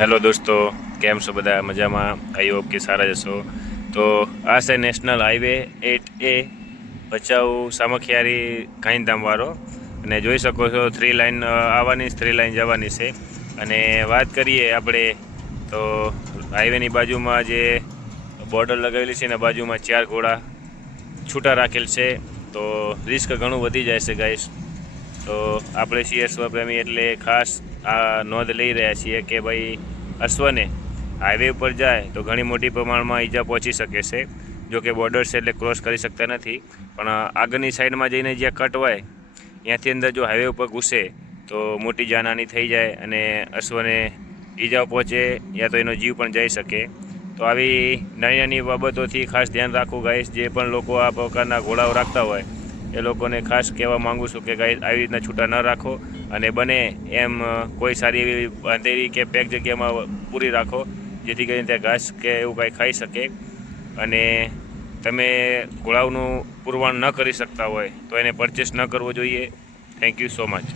Hello દોસ્તો, કેમ છો બધા? મજામાં? આઈ હોપ કે સારા જશો તો આ છે national highway eight A Bhachau Samakhiyali ગાંધીધામવાળો અને જોઈ શકો છો થ્રી લાઈન આવવાની થ્રી લાઇન જવાની છે. અને વાત કરીએ આપણે, તો હાઈવેની બાજુમાં જે બોર્ડર લગાવેલી છે ને બાજુમાં ચાર ઘોડા છૂટા રાખેલ છે. તો રિસ્ક ઘણું વધી જાય છે ગાઈસ તો આપણે છીએ સ્વપ્રેમી એટલે ખાસ આ નોંધ લઈ રહ્યા છીએ કે ભાઈ અશ્વને હાઈવે ઉપર જાય તો ઘણી મોટી પ્રમાણમાં ઈજા પહોંચી શકે છે. જો કે બોર્ડર છે એટલે ક્રોસ કરી શકતા નથી. પણ આગળની સાઈડમાં જઈને જ્યાં કટ હોય, ત્યાંથી અંદર જો હાઈવે ઉપર ઘૂસે, તો મોટી જાનહાની થઈ જાય અને અશ્વને ઈજાઓ પહોંચે યા તો એનો જીવ પણ જઈ શકે. તો આવી નાની નાની બાબતોથી ખાસ ધ્યાન રાખવું ગાઈશ જે પણ લોકો આ પ્રકારના ઘોડાઓ રાખતા હોય એ લોકોને ખાસ કહેવા માંગુ છું કે ગાઈ આવી રીતના છૂટા ન રાખો અને બને એમ કોઈ સારી એવી બાંધેલી કે પેક જગ્યામાં પૂરી રાખો, જેથી કરીને ત્યાં ઘાસ કે એવું કાંઈ ખાઈ શકે. અને તમે ઘોડાઓનું પુરવાણ ન કરી શકતા હોય, તો એને પરચેસ ન કરવો જોઈએ. Thank you so much